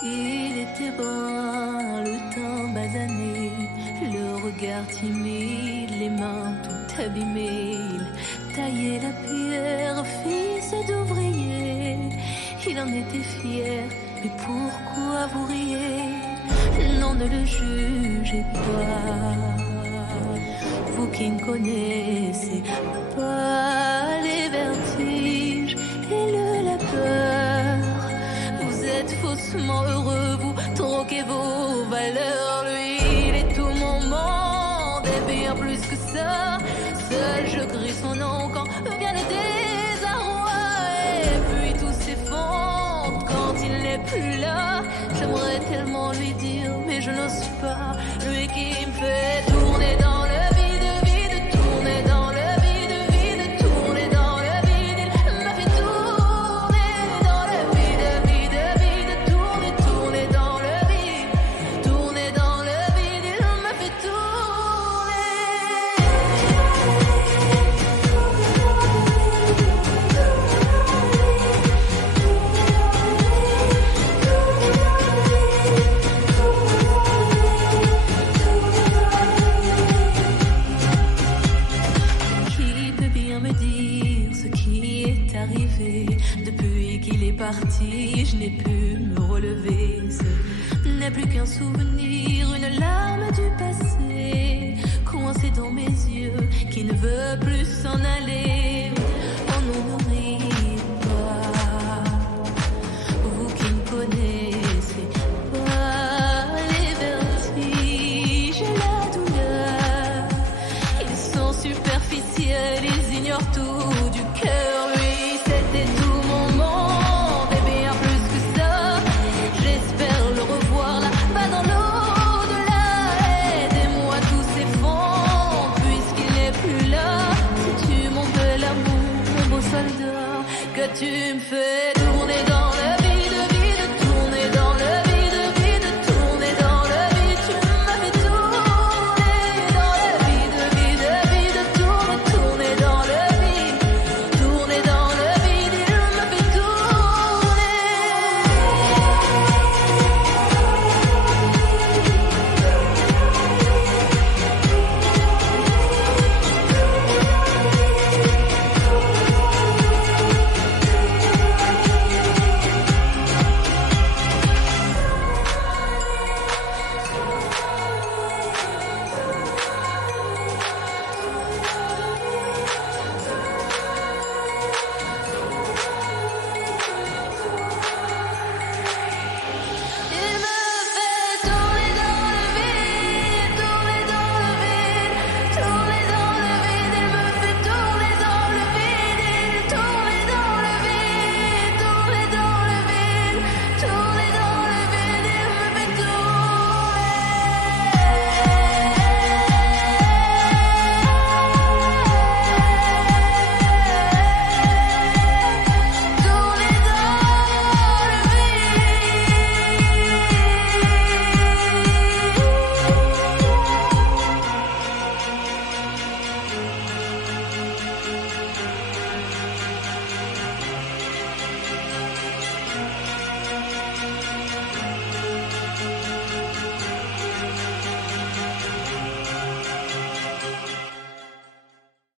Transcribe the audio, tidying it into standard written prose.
Il était brun, le teint basané, le regard timide, les mains toutes abîmées. Il taillait la pierre, fils d'ouvrier. Il en était fier, mais pourquoi vous riez? Non, ne le jugez pas, vous qui ne connaissez pas les vertiges et le labeur. Vous êtes faussement heureux, vous troquez vos valeurs. Lui, il est tout mon monde, et bien plus que ça. Seul je crie son nom quand vient le désarroi. Et puis tout s'effondre quand il n'est plus là. J'aimerais tellement lui dire, mais je n'ose pas. Lui qui me fait tourner dans le vide, vide, tourner dans le vide, vide, tourner dans le vide. Il m'a fait tourner dans le vide, vide, vide, tourner, tourner dans le vide, tourner dans le vide. Il m'a fait depuis qu'il est parti, je n'ai pu me relever. Ce n'est plus qu'un souvenir, une larme du passé, coincée dans mes yeux, qui ne veut plus s'en aller.